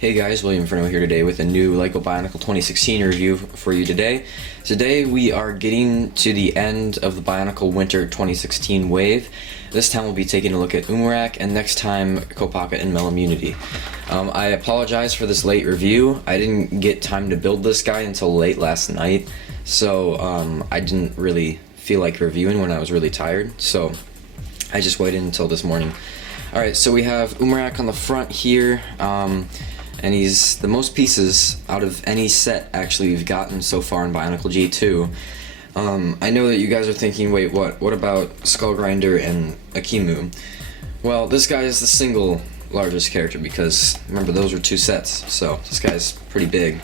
Hey guys, William Furno here today with a new LEGO Bionicle 2016 review for you today. Today we are getting to the end of the Bionicle Winter 2016 wave. This time we'll be taking a look at Umarak and next time Kopaka and Melammunity. I apologize for this late review. I didn't get time to build this guy until late last night, so I didn't really feel like reviewing when I was really tired, so I just waited until this morning. Alright, so we have Umarak on the front here. And he's the most pieces out of any set actually we've gotten so far in Bionicle G2. I know that you guys are thinking, wait, what about Skullgrinder and Akimu? Well, this guy is the single largest character because, remember, those were two sets, so this guy's pretty big.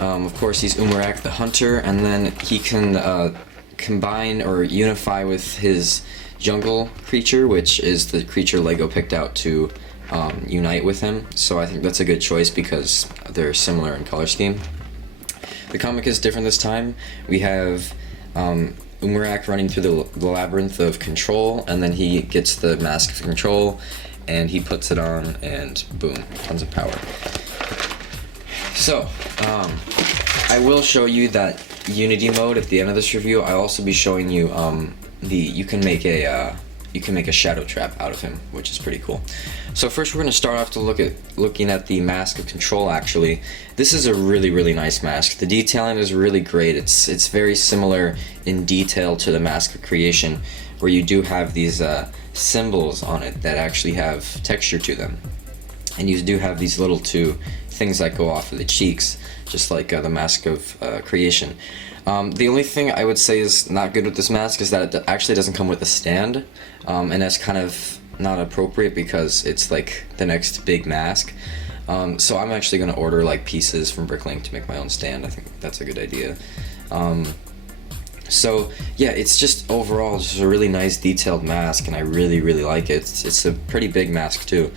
Of course, he's Umarak the Hunter, and then he can combine or unify with his jungle creature, which is the creature LEGO picked out to unite with him, so I think that's a good choice because they're similar in color scheme. The comic is different this time. We have Umarak running through the labyrinth of control, and then he gets the mask of control, and he puts it on, and boom, tons of power. So, I will show you that Unity mode at the end of this review. I'll also be showing you you can make a shadow trap out of him, which is pretty cool. So first we're going to start off to looking at the mask of control. Actually, this is a really nice mask. The detailing is really great. It's very similar in detail to the mask of creation, where you do have these symbols on it that actually have texture to them, and you do have these little two things that go off of the cheeks, just like the mask of creation. The only thing I would say is not good with this mask is that it actually doesn't come with a stand, and that's kind of not appropriate because it's like the next big mask. So I'm actually going to order like pieces from Bricklink to make my own stand. I think that's a good idea. So yeah, it's just overall just a really nice detailed mask, and I really like it. It's a pretty big mask too.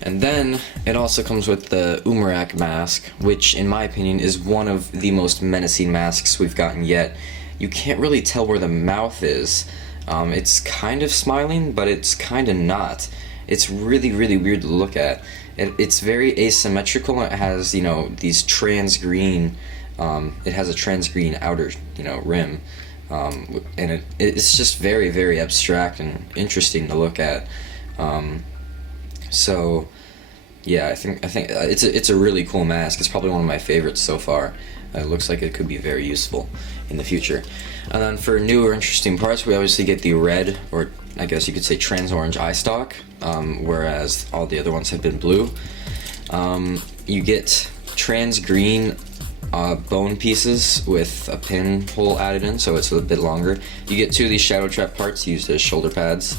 And then it also comes with the Umarak mask, which in my opinion is one of the most menacing masks we've gotten yet. You can't really tell where the mouth is. It's kind of smiling, but it's kind of not. It's really weird to look at. It's very asymmetrical. It has, you know, these trans-green, it has a trans-green outer, you know, rim. And it's just very abstract and interesting to look at. So yeah, I think it's a really cool mask. It's probably one of my favorites so far. It looks like it could be very useful in the future. And then for new or interesting parts, we obviously get the red, or I guess you could say trans-orange eye stalk, whereas all the other ones have been blue. You get trans-green bone pieces with a pinhole added in, so it's a bit longer. You get two of these shadow trap parts used as shoulder pads.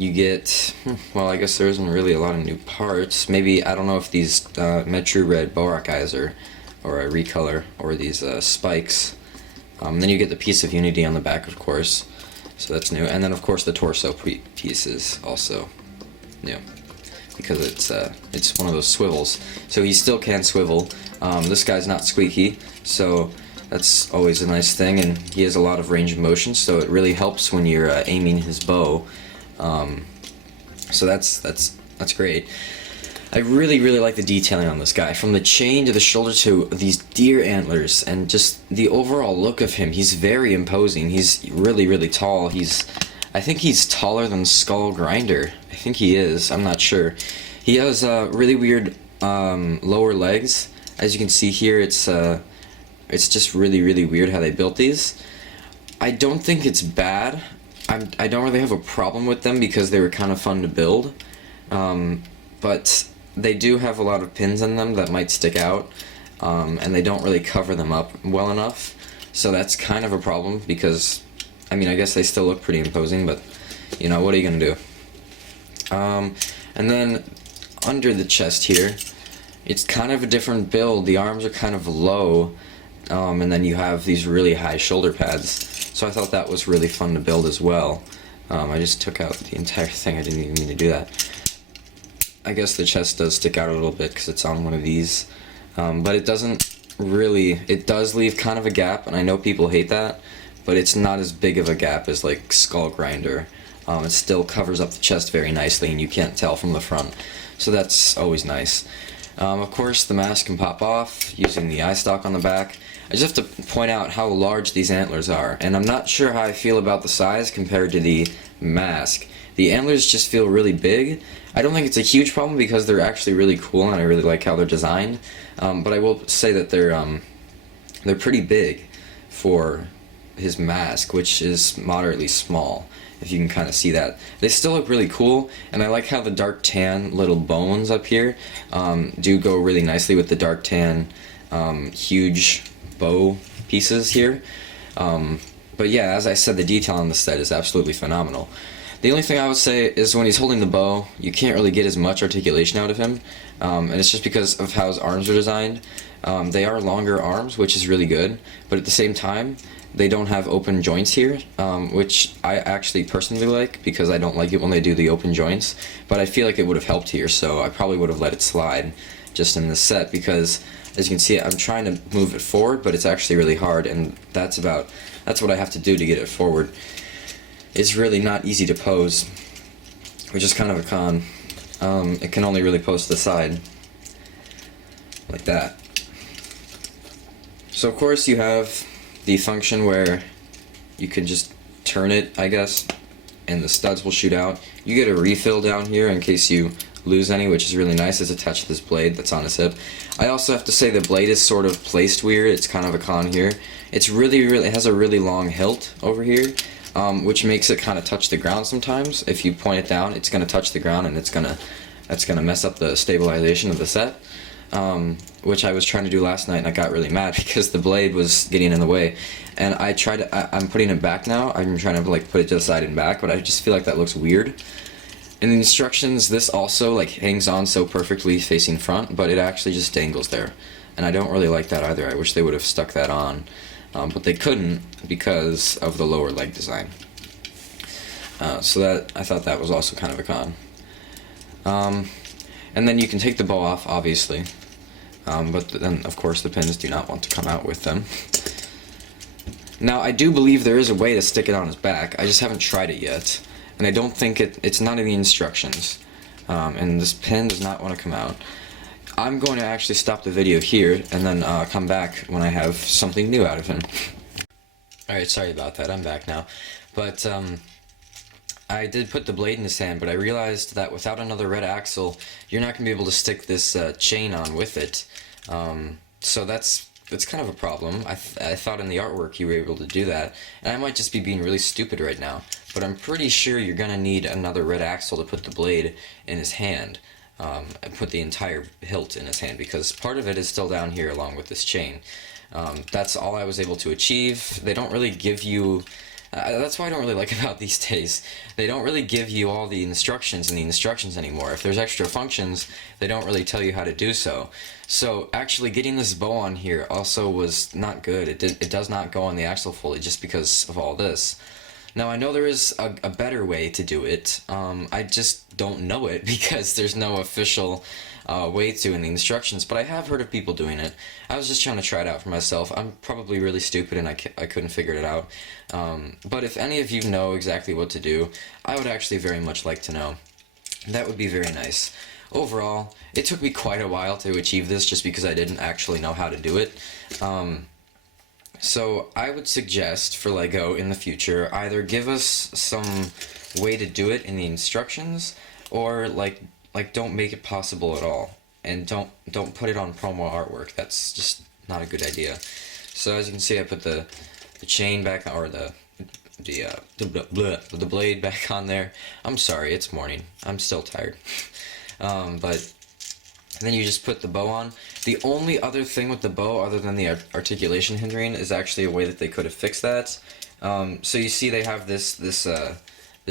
You get, well, I guess there isn't really a lot of new parts. Maybe, I don't know if these Metru Red Borak eyes or a recolor, or these spikes. Then you get the piece of Unity on the back, of course, so that's new. And then, of course, the torso piece is also new, because it's one of those swivels. So he still can swivel. This guy's not squeaky, so that's always a nice thing, and he has a lot of range of motion, so it really helps when you're aiming his bow. So that's great. I really like the detailing on this guy, from the chain to the shoulder to these deer antlers, and just the overall look of him. He's very imposing. He's really tall. I think he's taller than Skullgrinder. I think he is. I'm not sure. He has really weird lower legs. As you can see here, it's just really weird how they built these. I don't think it's bad. I don't really have a problem with them because they were kind of fun to build, but they do have a lot of pins in them that might stick out, and they don't really cover them up well enough, so that's kind of a problem because, I mean, I guess they still look pretty imposing, but, you know, what are you going to do? And then under the chest here, it's kind of a different build. The arms are kind of low, and then you have these really high shoulder pads. So I thought that was really fun to build as well. I just took out the entire thing. I didn't even mean to do that. I guess the chest does stick out a little bit because it's on one of these. But it doesn't really, it does leave kind of a gap, and I know people hate that, but it's not as big of a gap as like Skullgrinder it still covers up the chest very nicely, and you can't tell from the front. So that's always nice. Of course, the mask can pop off using the eye stalk on the back. I just have to point out how large these antlers are, and I'm not sure how I feel about the size compared to the mask. The antlers just feel really big. I don't think it's a huge problem because they're actually really cool, and I really like how they're designed. But I will say that they're pretty big for his mask, which is moderately small, if you can kind of see that. They still look really cool, and I like how the dark tan little bones up here do go really nicely with the dark tan huge bow pieces here. But yeah, as I said, the detail on the set is absolutely phenomenal. The only thing I would say is when he's holding the bow, you can't really get as much articulation out of him, and it's just because of how his arms are designed. They are longer arms, which is really good, but at the same time, they don't have open joints here, which I actually personally like, because I don't like it when they do the open joints, but I feel like it would have helped here, so I probably would have let it slide just in this set, because as you can see, I'm trying to move it forward, but it's actually really hard, and that's what I have to do to get it forward. It's really not easy to pose, which is kind of a con. It can only really pose to the side, like that. So of course you have the function where you can just turn it, I guess, and the studs will shoot out. You get a refill down here in case you lose any, which is really nice. It's attached to this blade that's on his hip. I also have to say the blade is sort of placed weird. It's kind of a con here. It's it has a really long hilt over here, which makes it kind of touch the ground sometimes. If you point it down, it's going to touch the ground, and that's going to mess up the stabilization of the set. Which I was trying to do last night, and I got really mad because the blade was getting in the way, and I'm putting it back now. I'm trying to like put it to the side and back, but I just feel like that looks weird. In the instructions, this also like hangs on so perfectly facing front, but it actually just dangles there, and I don't really like that either. I wish they would have stuck that on, but they couldn't because of the lower leg design. So I thought that was also kind of a con. And then you can take the bow off, obviously, but then of course the pins do not want to come out with them. Now I do believe there is a way to stick it on his back. I just haven't tried it yet, and I don't think it's not in the instructions, and this pin does not want to come out. I'm going to actually stop the video here and then come back when I have something new out of him. Alright, sorry about that, I'm back now. But I did put the blade in his hand, but I realized that without another red axle, you're not going to be able to stick this chain on with it. So that's kind of a problem. I thought in the artwork you were able to do that, and I might just be being really stupid right now, but I'm pretty sure you're going to need another red axle to put the blade in his hand, and put the entire hilt in his hand, because part of it is still down here along with this chain. That's all I was able to achieve. They don't really give you... that's what I don't really like about these days. They don't really give you all the instructions in the instructions anymore. If there's extra functions, they don't really tell you how to do so. So actually getting this bow on here also was not good. It does not go on the axle fully just because of all this. Now I know there is a better way to do it. I just don't know it because there's no official way to in the instructions, but I have heard of people doing it. I was just trying to try it out for myself. I'm probably really stupid and I couldn't figure it out. But if any of you know exactly what to do, I would actually very much like to know. That would be very nice. Overall, it took me quite a while to achieve this just because I didn't actually know how to do it. So I would suggest for LEGO in the future, either give us some way to do it in the instructions, or like don't make it possible at all, and don't put it on promo artwork. That's just not a good idea. So as you can see, I put the chain back, or the blade back on there. I'm sorry, it's morning. I'm still tired. But then you just put the bow on. The only other thing with the bow, other than the articulation hindering, is actually a way that they could have fixed that. So you see they have this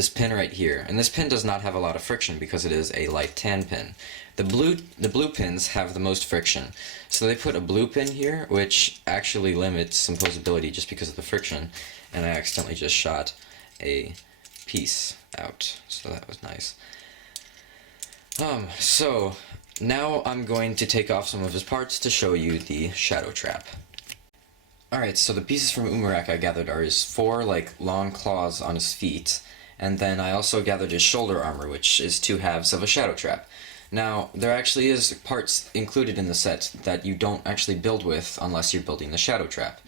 pin right here, and this pin does not have a lot of friction because it is a light tan pin. The blue pins have the most friction, so they put a blue pin here, which actually limits some posability just because of the friction, and I accidentally just shot a piece out, so that was nice. So now I'm going to take off some of his parts to show you the shadow trap. Alright, so the pieces from Umarak I gathered are his 4 long claws on his feet, And then I also gathered his shoulder armor, which is 2 halves of a shadow trap. Now, there actually is parts included in the set that you don't actually build with unless you're building the shadow trap.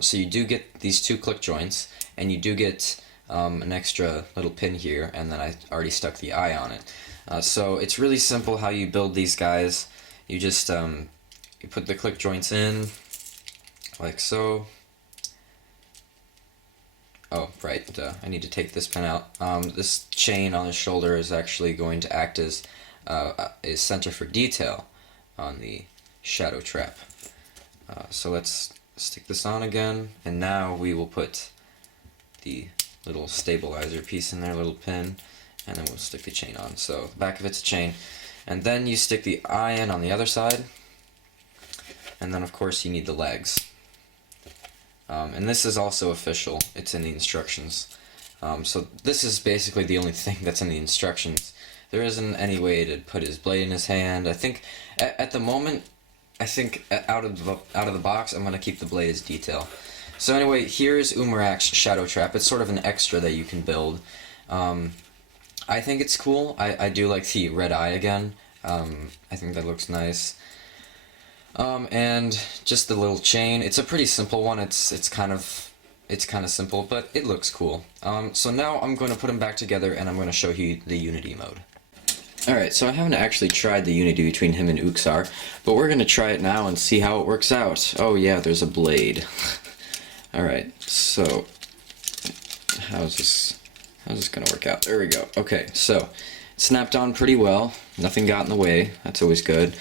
So you do get these 2 click joints, and you do get an extra little pin here, and then I already stuck the eye on it. So it's really simple how you build these guys. You just you put the click joints in, like so. Oh, right, I need to take this pin out. This chain on his shoulder is actually going to act as a center for detail on the shadow trap. So let's stick this on again, and now we will put the little stabilizer piece in there, little pin, and then we'll stick the chain on. So back of it's a chain, and then you stick the eye in on the other side, and then of course you need the legs. And this is also official, it's in the instructions. So this is basically the only thing that's in the instructions. There isn't any way to put his blade in his hand. I think at the moment, out of the box, I'm gonna keep the blade as detail. So anyway, here's Umarak's shadow trap. It's sort of an extra that you can build. I think it's cool. I do like the red eye again. I think that looks nice. And just the little chain. It's a pretty simple one. It's kind of simple, but it looks cool. So now I'm going to put them back together, and I'm going to show you the Unity mode. Alright, so I haven't actually tried the Unity between him and Uxar, but we're going to try it now and see how it works out. Oh yeah, there's a blade. Alright, so how's this going to work out? There we go. Okay, so it snapped on pretty well. Nothing got in the way. That's always good.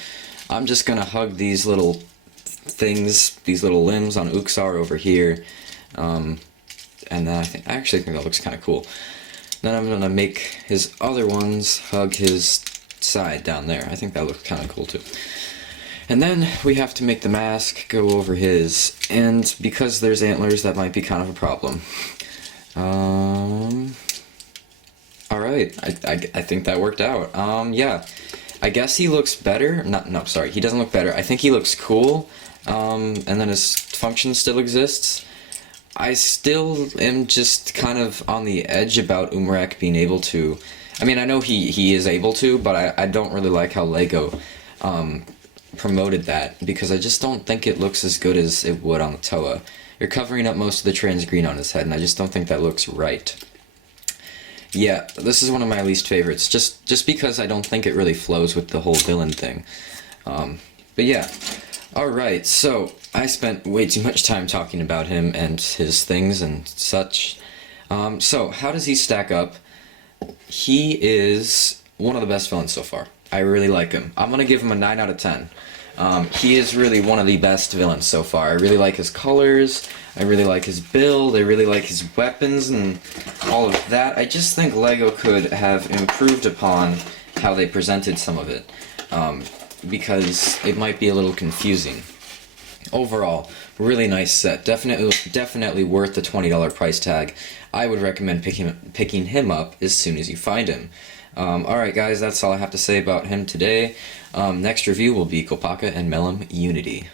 I'm just going to hug these little things, these little limbs on Uxar over here. And then I actually think that looks kind of cool. Then I'm going to make his other ones hug his side down there. I think that looks kind of cool too. And then we have to make the mask go over his, and because there's antlers, that might be kind of a problem. Alright, I think that worked out. Yeah, I guess he looks better. No, sorry, he doesn't look better. I think he looks cool, and then his function still exists. I still am just kind of on the edge about Umarak being able to... I mean, I know he is able to, but I don't really like how LEGO promoted that, because I just don't think it looks as good as it would on the Toa. You're covering up most of the trans green on his head, and I just don't think that looks right. Yeah, this is one of my least favorites, just because I don't think it really flows with the whole villain thing. But yeah. Alright, so I spent way too much time talking about him and his things and such. So how does he stack up? He is one of the best villains so far. I really like him. I'm going to give him a 9 out of 10. He is really one of the best villains so far. I really like his colors, I really like his build, I really like his weapons and all of that. I just think LEGO could have improved upon how they presented some of it. Because it might be a little confusing. Overall, really nice set. Definitely worth the $20 price tag. I would recommend picking him up as soon as you find him. Alright guys, that's all I have to say about him today. Next review will be Kopaka and Melem Unity.